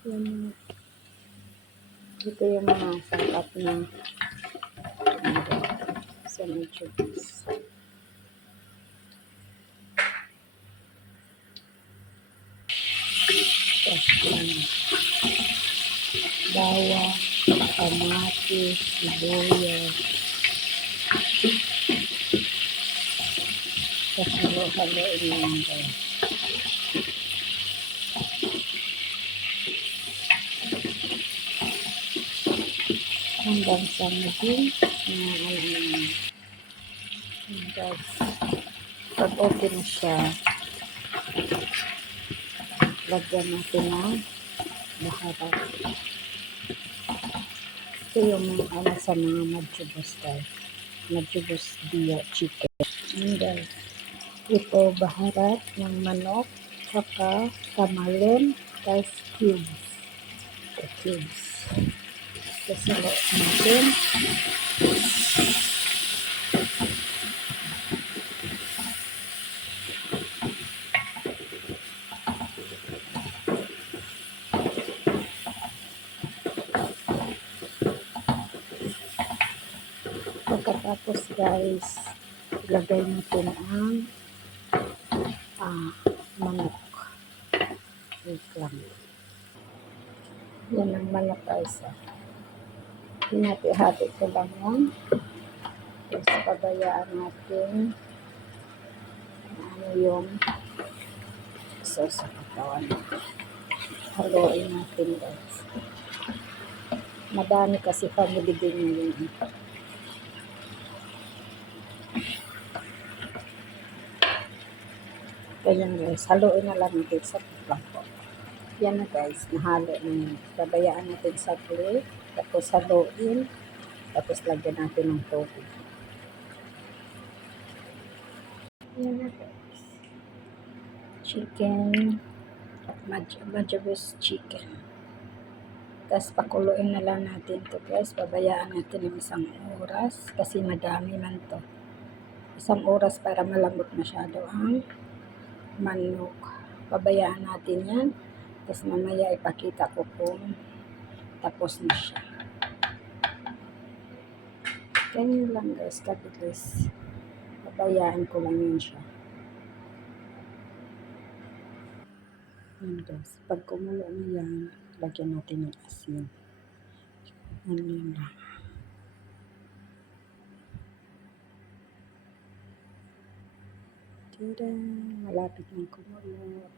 Yung, ito yung mga sangkap na sa anchovies. Bawang, kamatis, sibuyas. Tapos halo-haloin mo lang guys. Hanggang sa maging guys, pag okay na siya, lagyan natin ng baharat. Ito yung sa mga madjubos guys, madjubos dia chicken. Guys, ito baharat ng manok, saka tamarin, guys, cubes. Kasalo natin. Pagkatapos guys, ilagay natin ang manok. Wait lang. Yan ang manok guys. Hinati-hati ko lang yan. Tapos pabayaan natin yung sauce sa katawan. Haluin natin guys. Madami kasi family din yun. Ganyan guys, haluin na lang natin sa plangko. Yan na guys, nahalo na yun. Pabayaan natin sa plate, tapos haluin, tapos lagyan natin ng tubig. Yan na guys. Chicken, madjabos chicken. Tapos pakuluin na lang natin to guys. Pabayaan natin ng 1 oras kasi madami man to. 1 oras para malambot masyado ang manok. Pabayaan natin yan. Tapos mamaya ipakita ko kung tapos na siya. Ganyan lang guys, kabilis. Pabayaan ko lang yun siya. Yan guys, pag kumulo na yan, lagyan natin ng asin. Yan lang. Tada! Malapit ng kumulo.